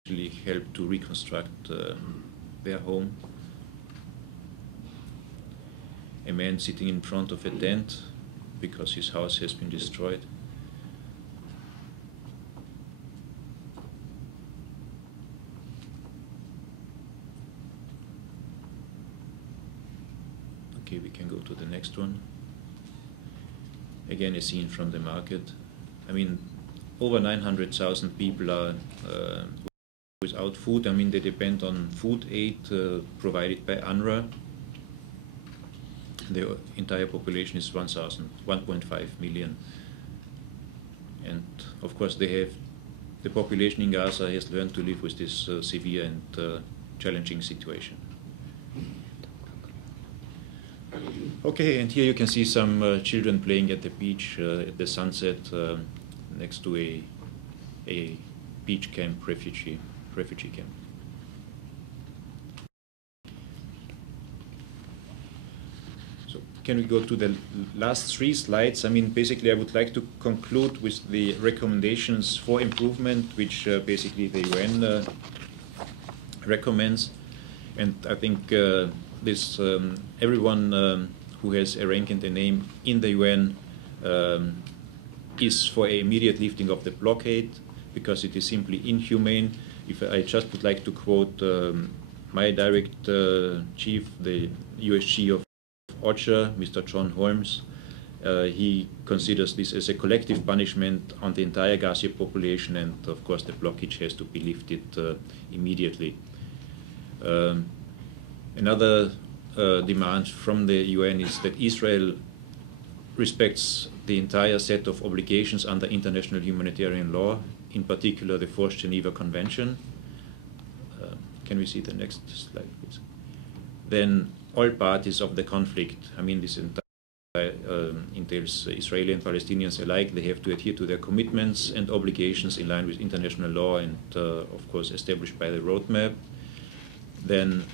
actually help to reconstruct their home. A man sitting in front of a tent because his house has been destroyed. Okay, we can go to the next one. Again, a scene from the market. I mean, over 900,000 people are without food. I mean, they depend on food aid provided by UNRWA. The entire population is 1.5 million. And of course, the population in Gaza has learned to live with this severe and challenging situation. Okay, and here you can see some children playing at the beach at the sunset next to a beach camp, refugee camp. So can we go to the last 3 slides? I mean, basically I would like to conclude with the recommendations for improvement, which basically the UN recommends. And I think everyone who has a rank and a name in the UN is for an immediate lifting of the blockade, because it is simply inhumane. If I just would like to quote my direct chief, the USG of OCHA, Mr. John Holmes, he considers this as a collective punishment on the entire Gaza population, and of course the blockage has to be lifted immediately. Another demand from the UN is that Israel respects the entire set of obligations under international humanitarian law, in particular the Fourth Geneva Convention. Can we see the next slide, please? Then all parties of the conflict, I mean this entails Israeli and Palestinians alike, they have to adhere to their commitments and obligations in line with international law and of course established by the roadmap. Then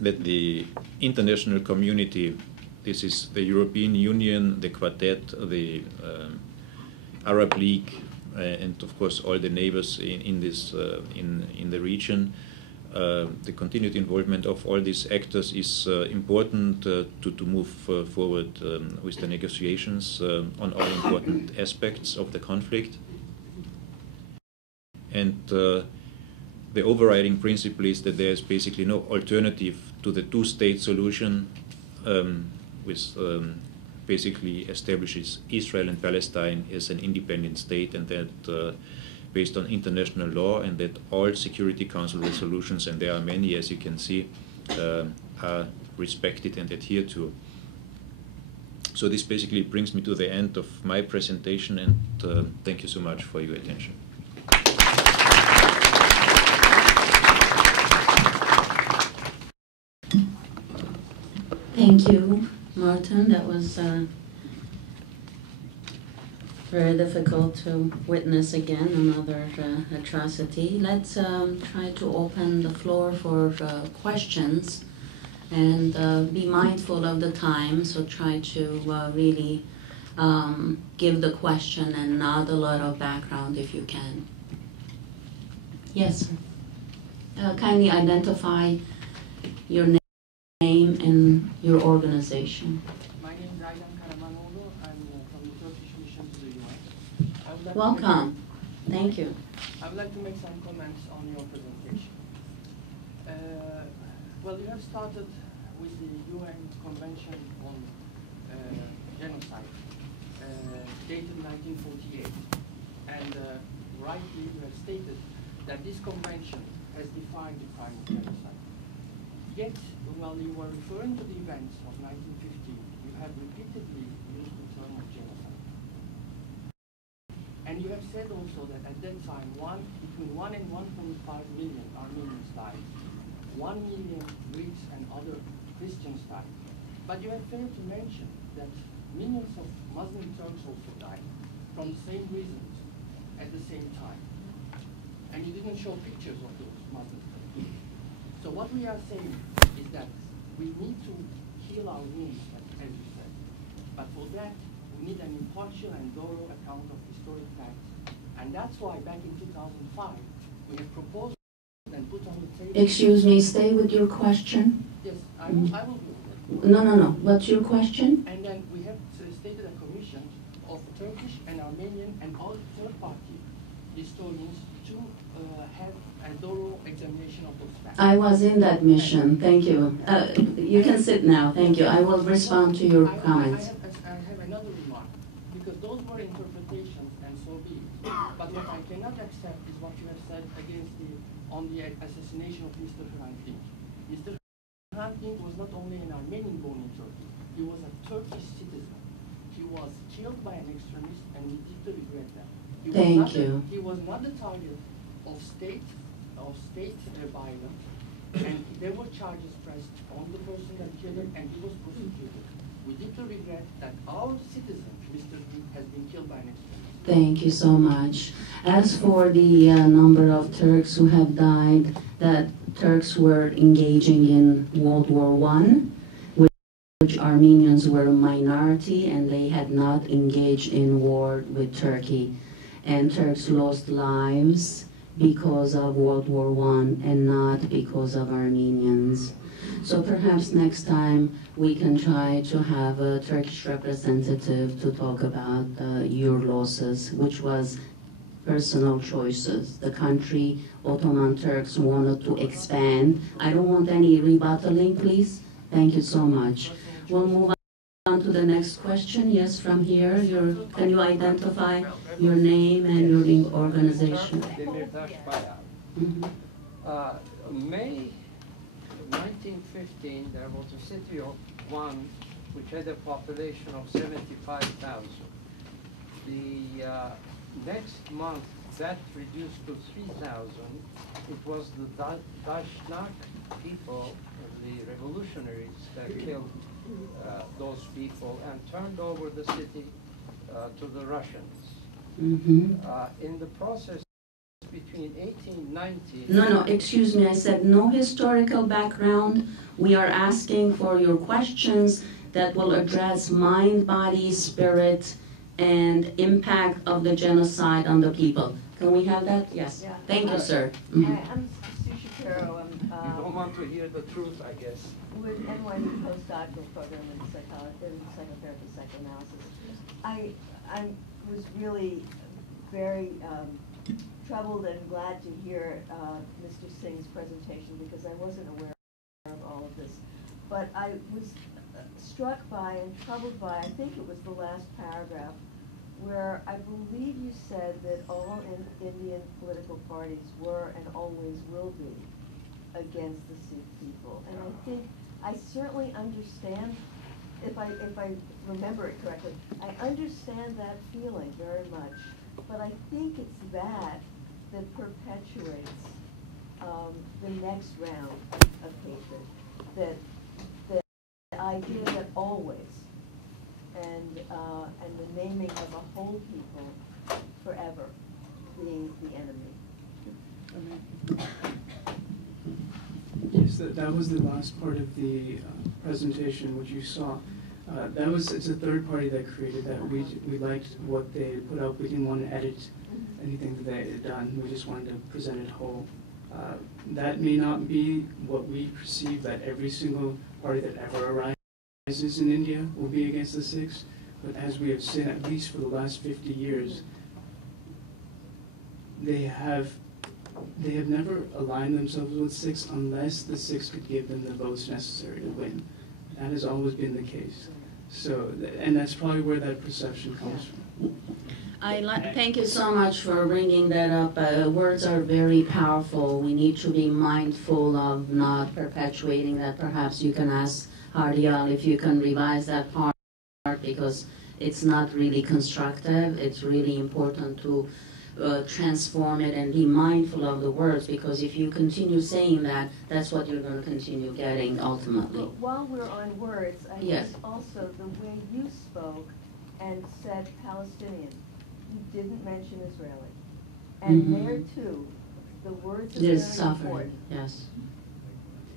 that the international community, this is the European Union, the Quartet, the Arab League, and of course all the neighbors in the region. The continued involvement of all these actors is important to move forward with the negotiations on all important aspects of the conflict. And the overriding principle is that there is basically no alternative to the two-state solution, which basically establishes Israel and Palestine as an independent state, and that based on international law, and that all Security Council resolutions, and there are many as you can see, are respected and adhered to. So this basically brings me to the end of my presentation, and thank you so much for your attention. Thank you, Martin. That was very difficult to witness again, another atrocity. Let's try to open the floor for questions, and be mindful of the time, so try to really give the question and not a lot of background if you can. Yes, kindly identify your name and your organization. My name is Aydan Karamanoglu. I'm from the Turkish mission to the UN. Welcome. Thank you. I would like to make some comments on your presentation. Well, you have started with the UN Convention on Genocide, dated 1948. And rightly you have stated that this convention has defined the crime of genocide. Yet, while you were referring to the events of 1915, you have repeatedly used the term of genocide. And you have said also that at that time, between 1 and 1.5 million Armenians died, 1 million Greeks and other Christians died. But you have failed to mention that millions of Muslim Turks also died from the same reasons at the same time. And you didn't show pictures of those Muslim Turks. So what we are saying is that we need to heal our wounds, as you said. But for that, we need an impartial and thorough account of historic facts. And that's why back in 2005, We have proposed and put on the table. Excuse me, stay with your question. Yes, I will do that. No. What's your question? And then we have stated a commission of Turkish and Armenian and all third-party historians to have a thorough examination of those facts. I was in that mission. Thank you. You can sit now. Thank you. I will respond to your comments. I have another remark, because those were interpretations and so be it. But what I cannot accept is what you have said on the assassination of Mr. Hrant Dink. Mr. Hrant Dink was not only an Armenian born in Turkey, he was a Turkish citizen. He was killed by an extremist, and we deeply regret that. Thank you. He was not the target of state violence, and there were charges pressed on the person that killed him, and he was prosecuted. We deeply regret that our citizen, Mr. Dink, has been killed by an extremist. Thank you so much. As for the number of Turks who have died, that Turks were engaging in World War I, which Armenians were a minority, and they had not engaged in war with Turkey. And Turks lost lives because of World War I and not because of Armenians. So perhaps next time we can try to have a Turkish representative to talk about your losses, which was personal choices. The country, Ottoman Turks, wanted to expand. I don't want any rebuttaling, please. Thank you so much. We'll move on to the next question. Yes, from here. Can you identify your name and your organization? May 1915, there was a city of Van which had a population of 75,000. The next month, that reduced to 3,000. It was the Dashnak people, the revolutionaries, that killed those people and turned over the city to the Russians. In the process between 1890... No, excuse me, I said no historical background. We are asking for your questions that will address mind, body, spirit, and impact of the genocide on the people. Can we have that? Yes. Yeah. Thank you, sir. Hi, I'm Sue Shapiro. You don't want to hear the truth, I guess. With NYU postdoctoral program in psychotherapy, psychoanalysis. I was really very troubled and glad to hear Mr. Singh's presentation, because I wasn't aware of all of this. But I was struck by and troubled by, I think it was the last paragraph, where I believe you said that all Indian political parties were and always will be against the Sikh people. And I think, I certainly understand, if I remember it correctly, I understand that feeling very much, but I think it's that perpetuates the next round of hatred. That the idea that always, and the naming of a whole people forever being the enemy. Yes, that was the last part of the presentation, which you saw. It's a third party that created that. We liked what they put up. We didn't want to edit anything that they had done. We just wanted to present it whole. That may not be what we perceive that every single party that ever arises in India will be against the Sikhs, but as we have seen, at least for the last 50 years, they have never aligned themselves with Sikhs unless the Sikhs could give them the votes necessary to win. That has always been the case. So, and that's probably where that perception comes from. Thank you so much for bringing that up. Words are very powerful. We need to be mindful of not perpetuating that. Perhaps you can ask Hardial if you can revise that part, because it's not really constructive. It's really important to transform it and be mindful of the words, because if you continue saying that, that's what you're going to continue getting ultimately. But while we're on words, I Yes. think also the way you spoke and said Palestinian, you didn't mention Israeli. And there too, the words are There's very suffering, important. yes.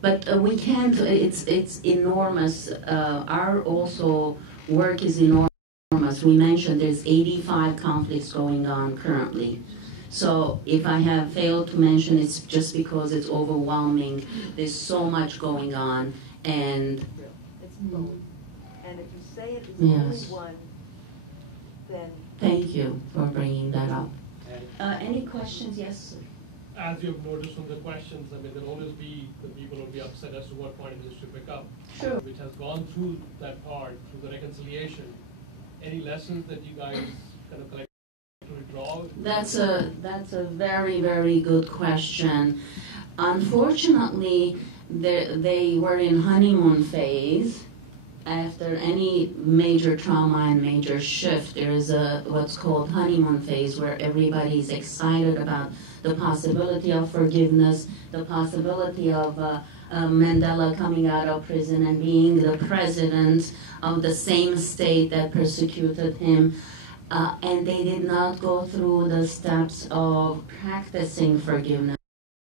But we can't, it's enormous. Our also work is enormous. We mentioned there's 85 conflicts going on currently. So if I have failed to mention, it's just because it's overwhelming. There's so much going on, and It's both. And if you say it is Yes. only one, then thank you for bringing that up. Any questions? Yes. As you've noticed from the questions, I mean, there'll always be the people who will be upset as to what point it is to pick up. Sure. Which has gone through that part, through the reconciliation. Any lessons that you guys kind of collectively draw? That's a very, very good question. Unfortunately, they were in honeymoon phase. After any major trauma and major shift, there is what's called honeymoon phase, where everybody's excited about the possibility of forgiveness, the possibility of Mandela coming out of prison and being the president of the same state that persecuted him. And they did not go through the steps of practicing forgiveness.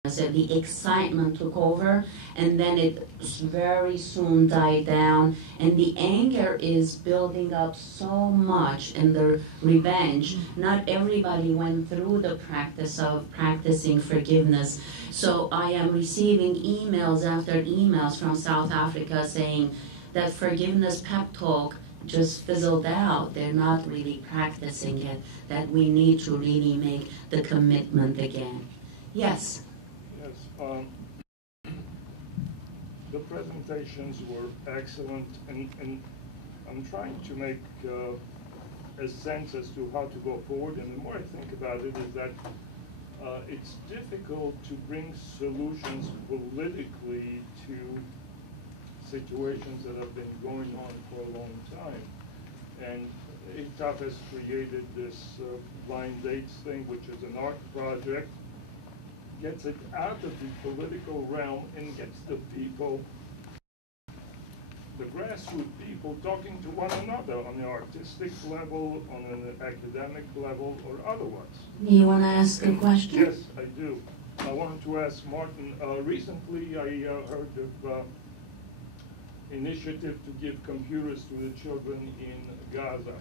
So the excitement took over, and then it very soon died down, and the anger is building up so much, and the revenge. Not everybody went through the practice of practicing forgiveness. So I am receiving emails after emails from South Africa saying that forgiveness pep talk just fizzled out. They're not really practicing it, that we need to really make the commitment again. Yes? The presentations were excellent, and I'm trying to make a sense as to how to go forward. And the more I think about it, is that it's difficult to bring solutions politically to situations that have been going on for a long time. And ICTAF has created this blind dates thing, which is an art project, gets it out of the political realm and gets the people, the grassroots people, talking to one another on the artistic level, on an academic level, or otherwise. You want to ask a question? Yes, I do. I wanted to ask Martin, recently I heard of initiative to give computers to the children in Gaza.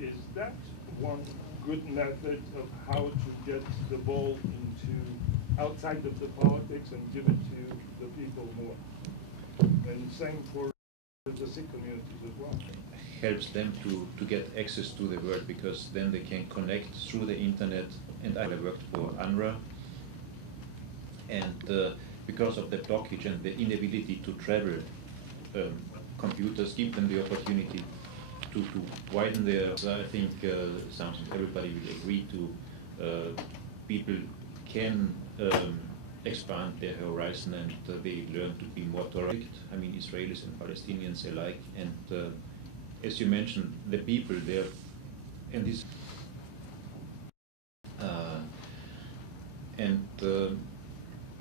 Is that one good method of how to get the ball into outside of the politics and give it to the people more? And same for the Sikh communities as well. Helps them to get access to the world, because then they can connect through the internet. And I worked for UNRWA, and because of the blockage and the inability to travel, computers give them the opportunity to widen their, so I think something everybody will agree to, people can expand their horizon, and they learn to be more tolerant. I mean, Israelis and Palestinians alike, and as you mentioned, the people there, and this,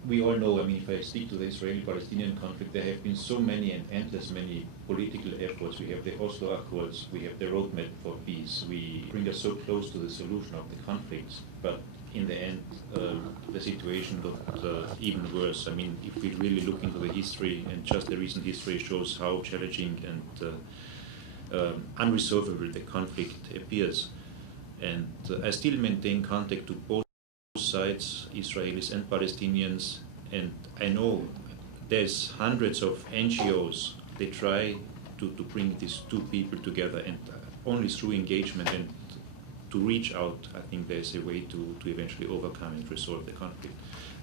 we all know, I mean, if I speak to the Israeli-Palestinian conflict, there have been so many and endless many political efforts. We have the Oslo Accords, we have the roadmap for peace. We bring us so close to the solution of the conflicts, but in the end, the situation got even worse. I mean, if we really look into the history, and just the recent history shows how challenging and unresolvable the conflict appears. And I still maintain contact to both sides, Israelis and Palestinians, and I know there's hundreds of NGOs. They try to bring these two people together, and only through engagement and to reach out, I think there's a way to eventually overcome and resolve the conflict.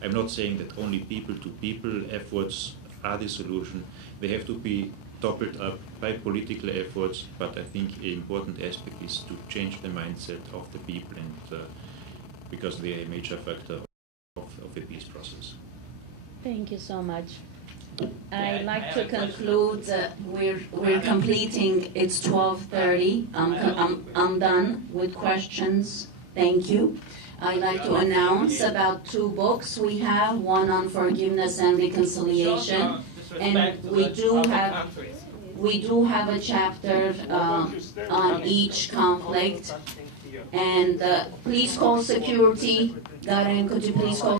I'm not saying that only people-to-people efforts are the solution. They have to be toppled up by political efforts, but I think an important aspect is to change the mindset of the people, and because they are a major factor of the peace process. Thank you so much. I'd like to conclude. We're completing. It's 12:30. I'm done with questions. Thank you. I'd like to announce about two books we have. One on forgiveness and reconciliation, and we do have a chapter on each conflict. And please call security. Garen, could you please call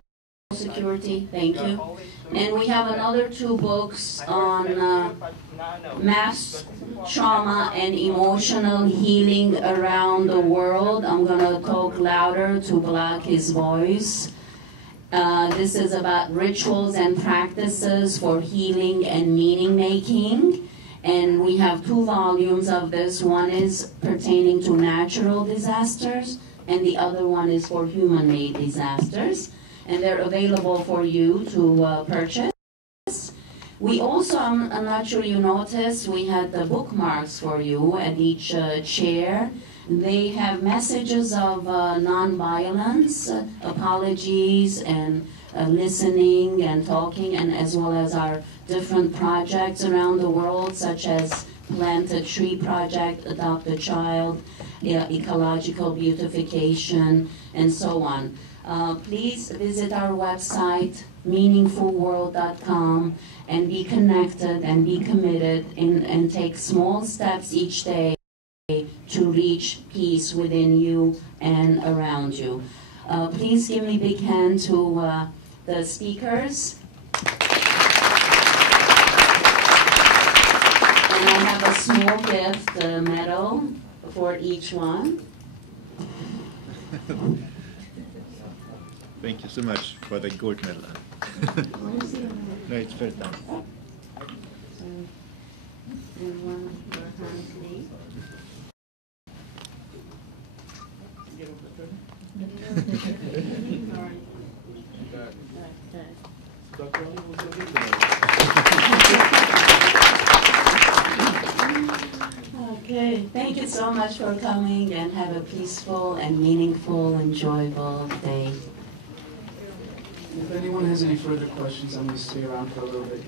security. Thank you. And we have another 2 books on mass trauma and emotional healing around the world. I'm going to talk louder to block his voice. This is about rituals and practices for healing and meaning making. And we have 2 volumes of this. One is pertaining to natural disasters, and the other one is for human-made disasters. And they're available for you to purchase. We also, I'm not sure you noticed, we had the bookmarks for you at each chair. They have messages of nonviolence, apologies, and listening and talking, and as well as our different projects around the world, such as Plant a Tree Project, Adopt a Child, Ecological Beautification, and so on. Please visit our website, meaningfulworld.com, and be connected and be committed and take small steps each day to reach peace within you and around you. Please give me a big hand to the speakers. And I have a small gift, a medal for each one. Thank you so much for the gold medal. No, it's well done. And one for Hans Lee. Okay, thank you so much for coming, and have a peaceful and meaningful, enjoyable day. If anyone has any further questions, I'm going to stay around for a little bit.